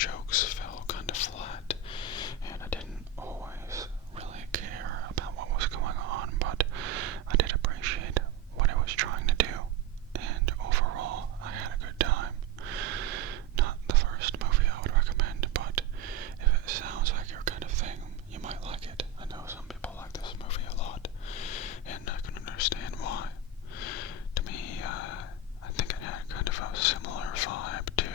jokes fell kind of flat, and I didn't always really care about what was going on, but I did appreciate what it was trying to do, and overall, I had a good time. Not the first movie I would recommend, but if it sounds like your kind of thing, you might like it. I know some people like this movie a lot, and I can understand why. To me, I think it had kind of a similar vibe to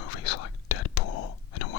movies like Deadpool in a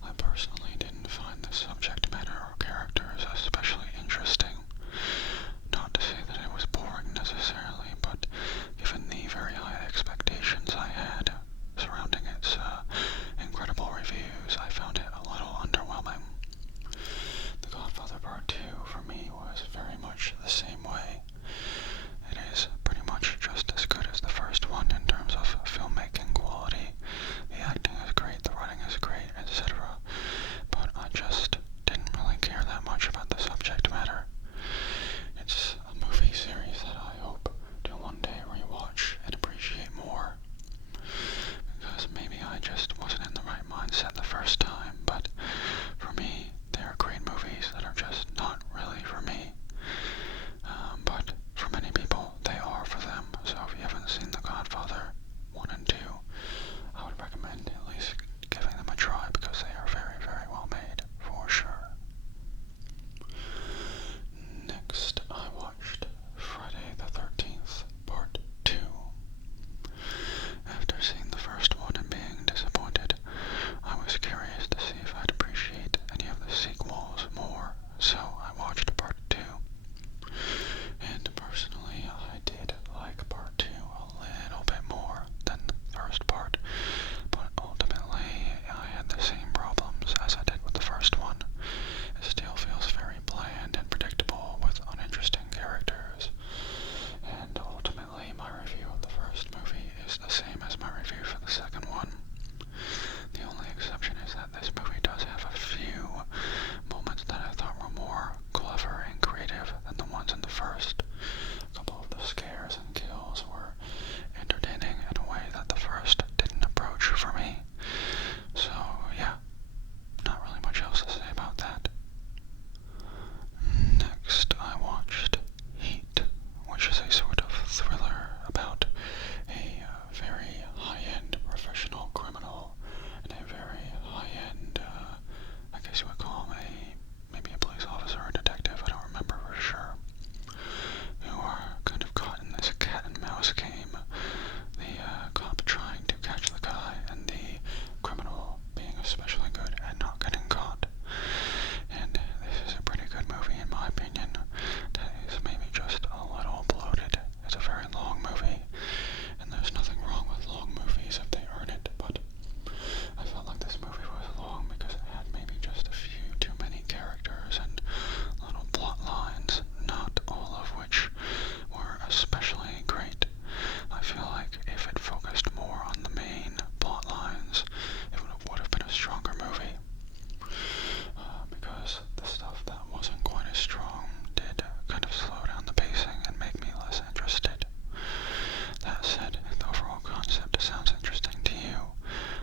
but I personally didn't find the subject matter or characters especially interesting. Not to say that it was boring necessarily, but given the very high expectations I had surrounding its incredible reviews, I found it a little underwhelming. The Godfather Part II for me was very much the same way. It is pretty much just as good as the first one in terms of filmmaking quality. The acting is great, the writing is great, etc. But I just didn't really care that much about the subject matter. It's a movie series that I hope to one day rewatch and appreciate more. Because maybe I just wasn't in the right mindset the first time, but for me, they are great movies that are just not really for me. But for many people, they are for them. So if you haven't seen The Godfather 1 and 2, I would recommend at least giving them a try because they are very, very well made, for sure. Next, I watched Friday the 13th, Part 2. After seeing the first one and being disappointed, I was curious to see if I'd appreciate any of the sequels more, so I watched Part 2. And personally, I did like Part 2 a little bit more than the first part, but ultimately I had the same problems as I did with the first one. It still feels very bland and predictable with uninteresting characters, and ultimately my review of the first movie is the same as my review for the second one. The only exception is that this movie does have a few moments that I thought were more clever and creative than the ones in the first. A couple of the scares and kills were entertaining in a way that the first didn't approach for me. So yeah, not really much else to say about that. Next, I watched Heat, which is a sort of thriller about a very high-end professional criminal and a very high-end, I guess you would call him maybe a police officer or a detective, I don't remember for sure, who are kind of caught in this cat and mouse game. The cop trying to catch the guy and the criminal being especially good at not getting caught. And this is a pretty good movie in my opinion. That is maybe just a little bloated. It's a very long movie, and there's nothing wrong with long movies if they earn it, but I felt like this movie was long because it had maybe just a few too many characters and little plot lines, not all of which were especially great. I feel like if it focused more on the main plot lines, it would have been a stronger movie. Because the stuff that wasn't quite as strong did kind of slow down the pacing and make me less interested. That said, if the overall concept sounds interesting to you,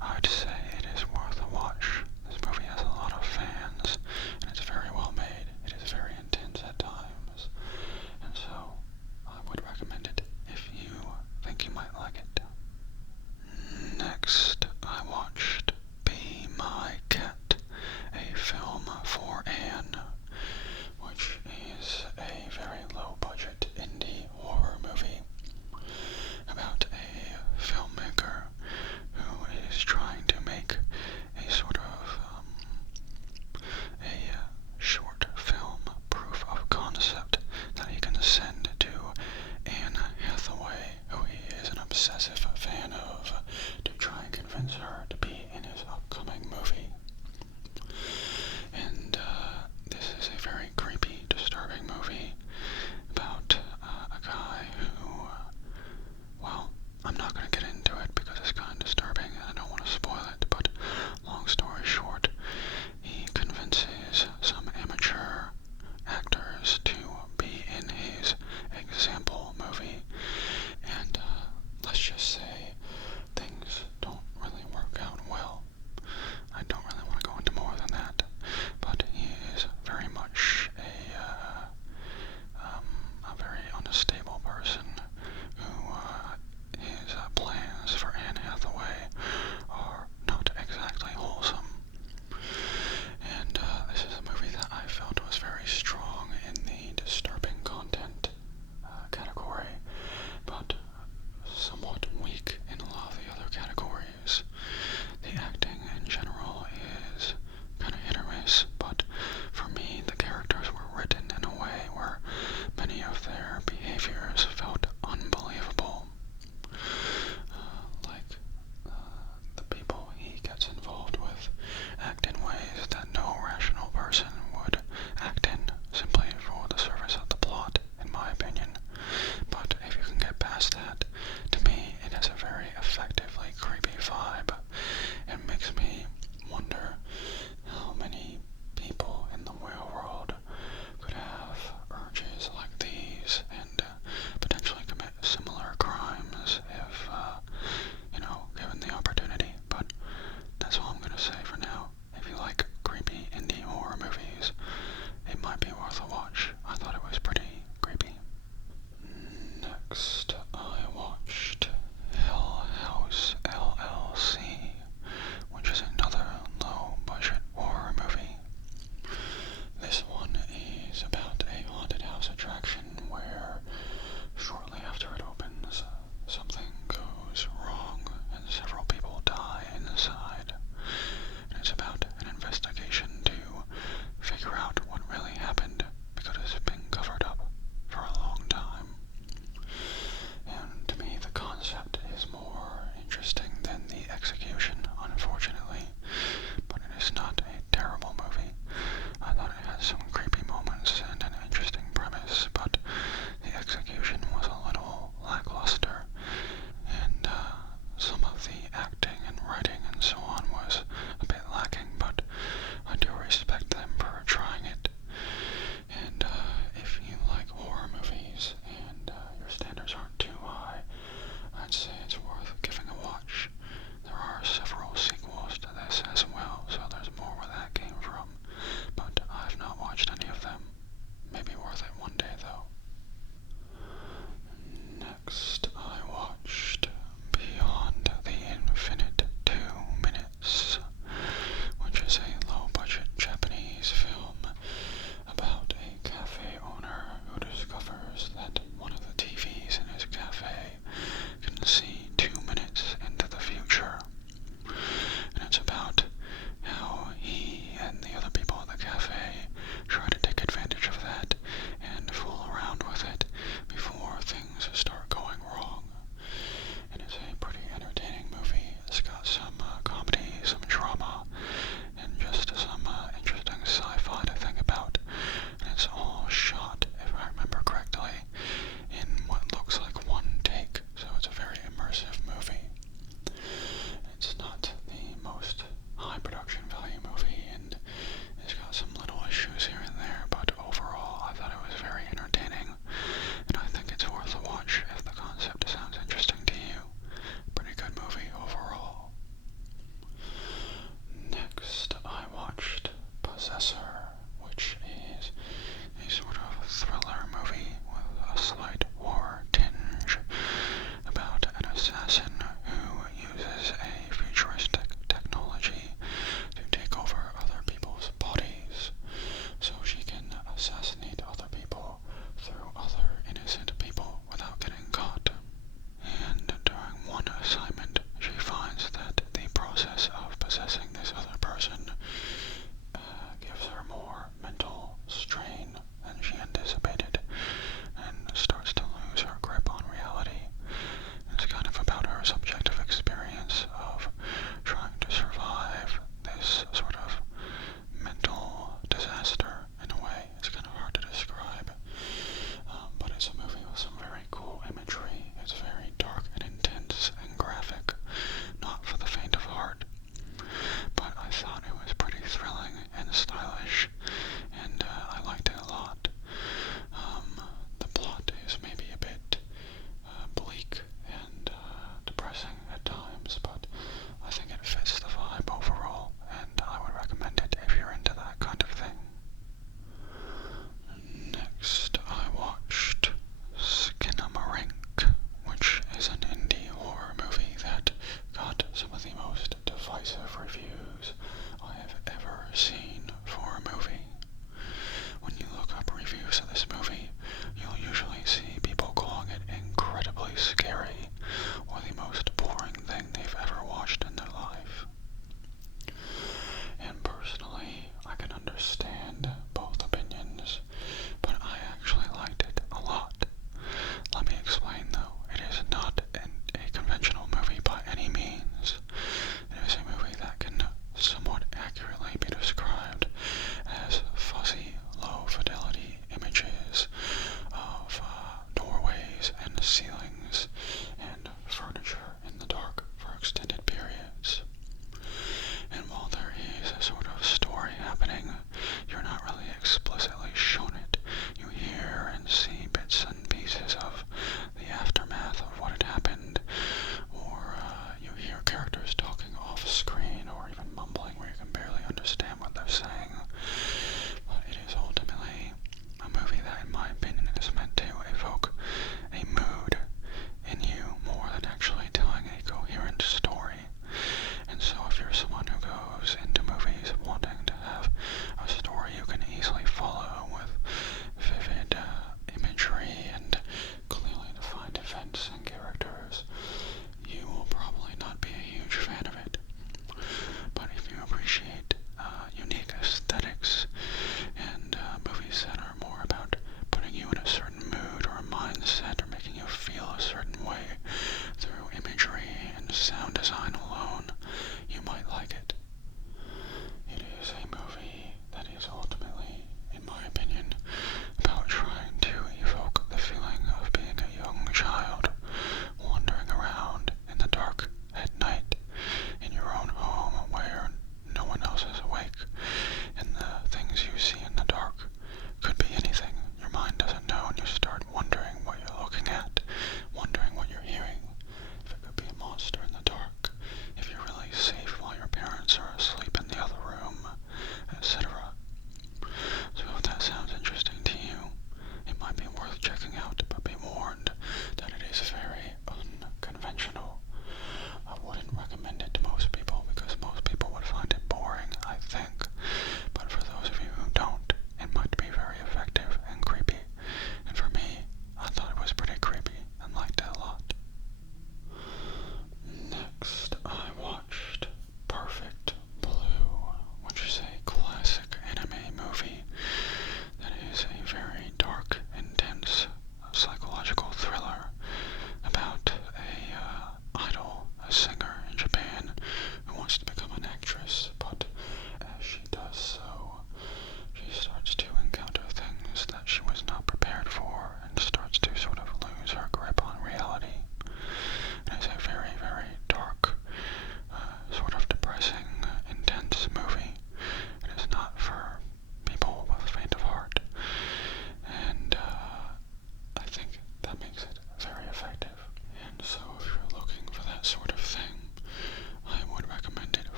I'd say it is worth a watch. This movie has a lot of fans, and it's very well made. It is very intense at times, and so I would recommend it if you think you might like it. Next, I watched Be My Cat, a film for Anne,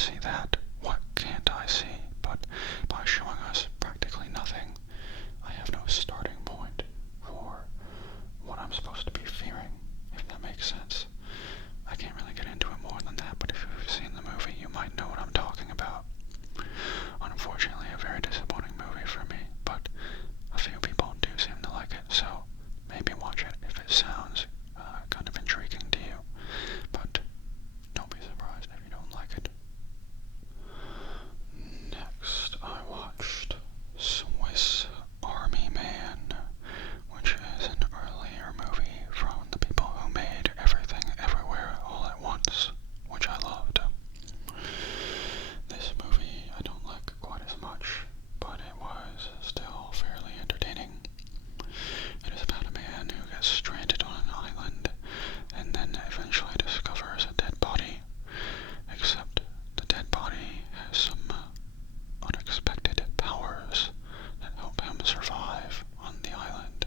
see that, what can't I see? But by showing us practically nothing, I have no starting point for what I'm supposed to be fearing, if that makes sense. I can't really get into it more than that, but if you've seen the movie, you might know what I'm talking about. Unfortunately, a very disappointing movie for me, but a few people do seem to like it, so maybe watch it if it sounds kind of intriguing to you, but don't be surprised if you don't like it. Next, I watched Swiss Army Man, which is an earlier movie from the people who made Everything Everywhere All at Once, which I loved. This movie I don't like quite as much, but it was still fairly entertaining. It is about a man who gets stranded on an island and then eventually discovers a dead body, except the dead body has some unexpected powers that help him survive on the island.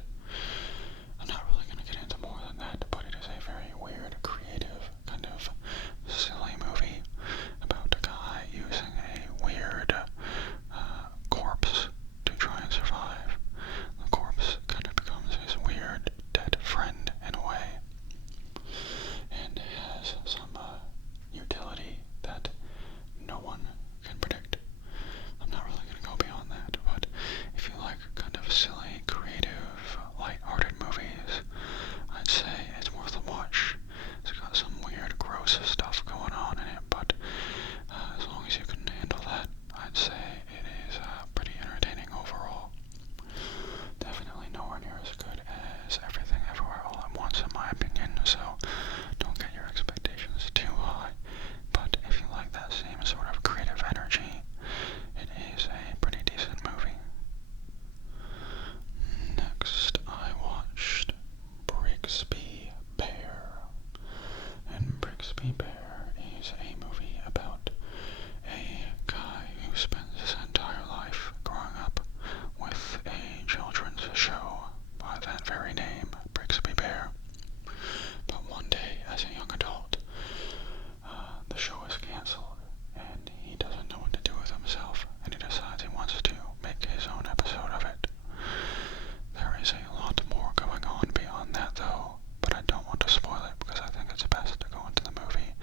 I'm not really going to get into more than that, but it is a very weird, creative, kind of silly movie about a guy using a weird corpse to try and survive. The corpse kind of becomes his weird dead friend in a way, and has some utility that no one can predict. I'm not really going to go beyond that, but if you like kind of silly, creative, light-hearted movies, I'd say it's worth a watch. It's got some weird, gross stuff going on in it, but as long as you can handle that, I'd say it is pretty entertaining overall. Definitely nowhere near as good as Everything Everywhere All at Once in my opinion, so don't get your expectations too high. But if you like that same sort of creative energy, it is a pretty decent movie. Next, I watched Brigsby Bear. And Brigsby Bear is a movie about a guy who spends his entire life growing up with a children's show by that very name, Brigsby Bear. But one day, as a young adult, the show is cancelled, and he doesn't know what to do with himself, and he decides he wants to make his own episode of it. There is a lot more going on beyond that, though, but I don't want to spoil it because I think it's best to go into the movie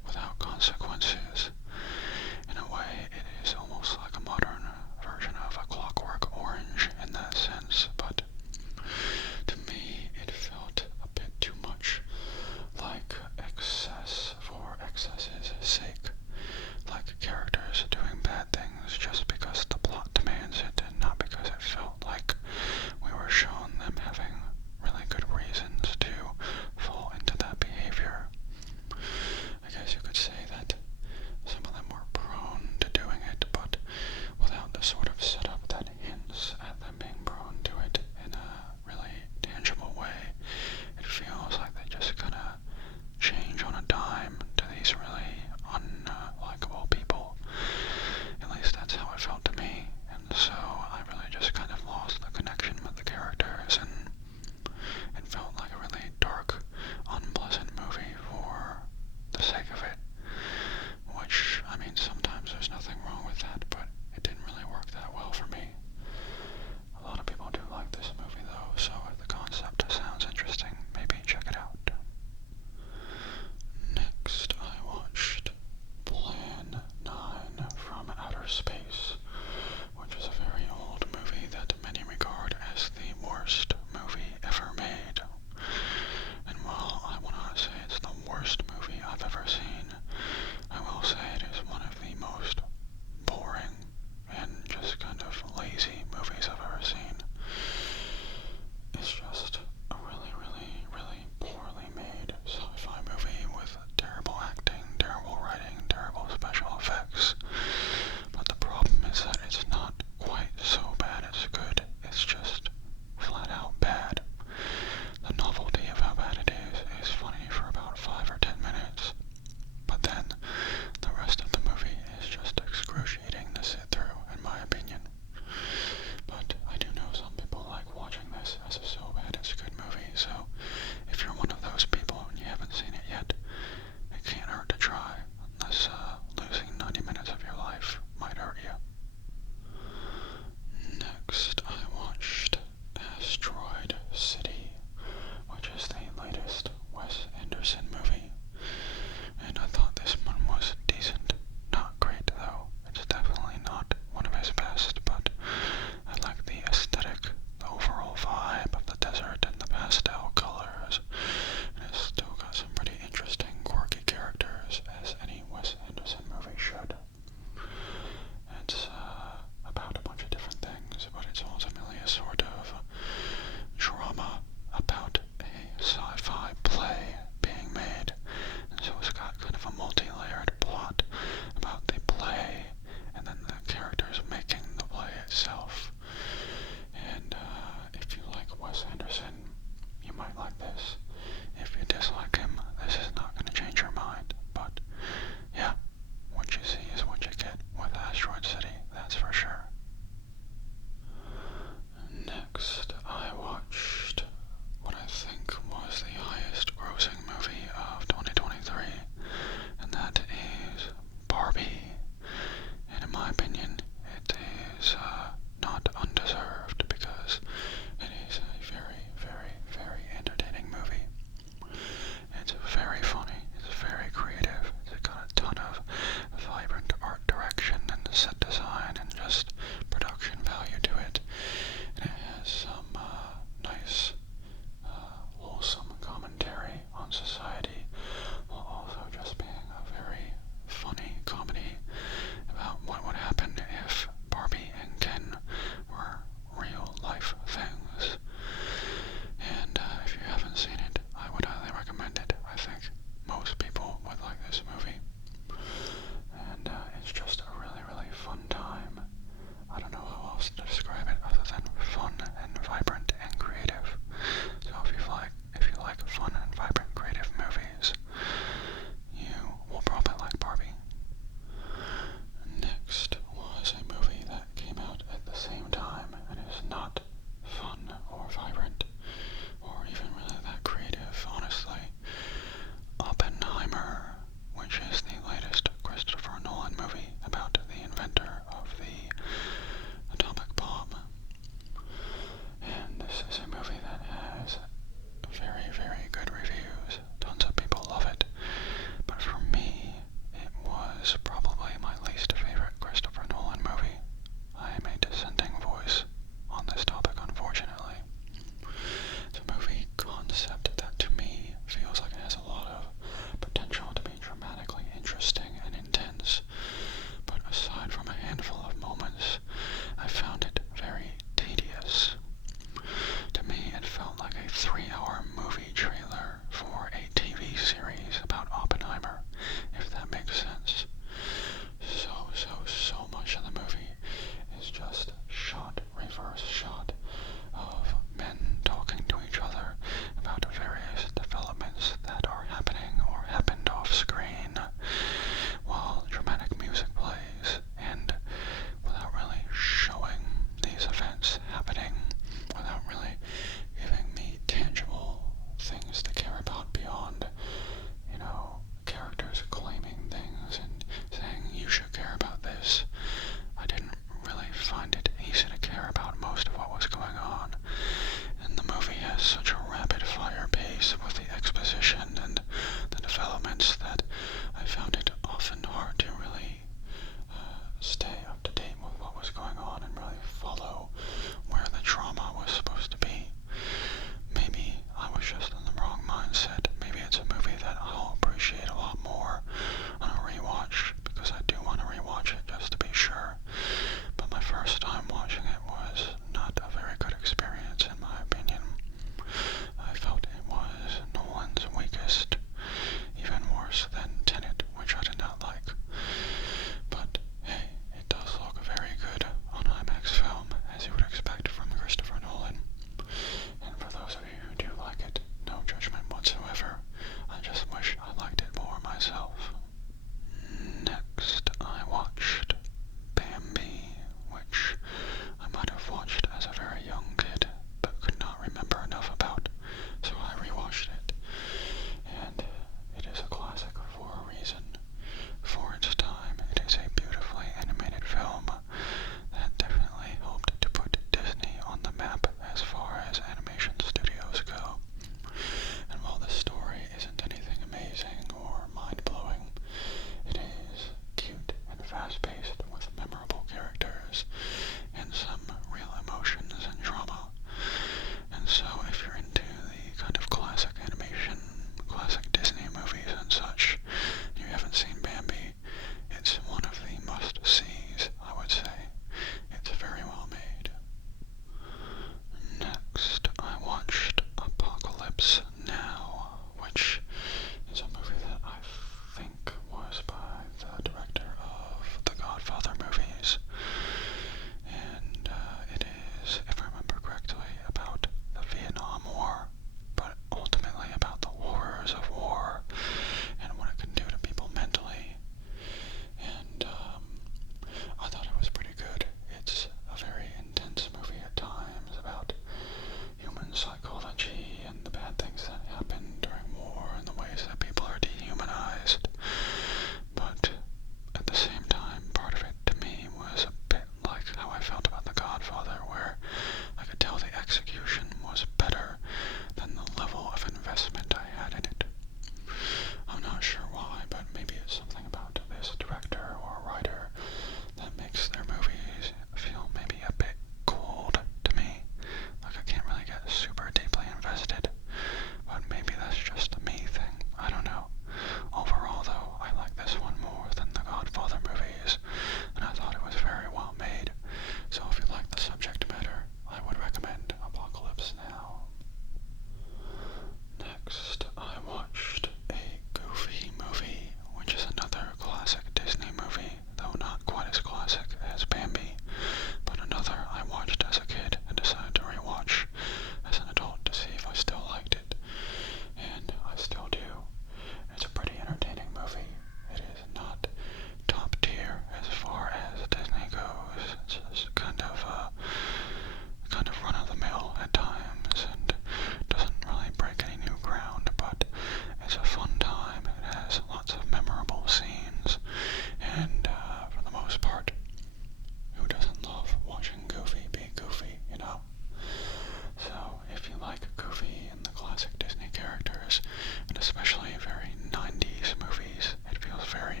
and especially very 90s movies. It feels very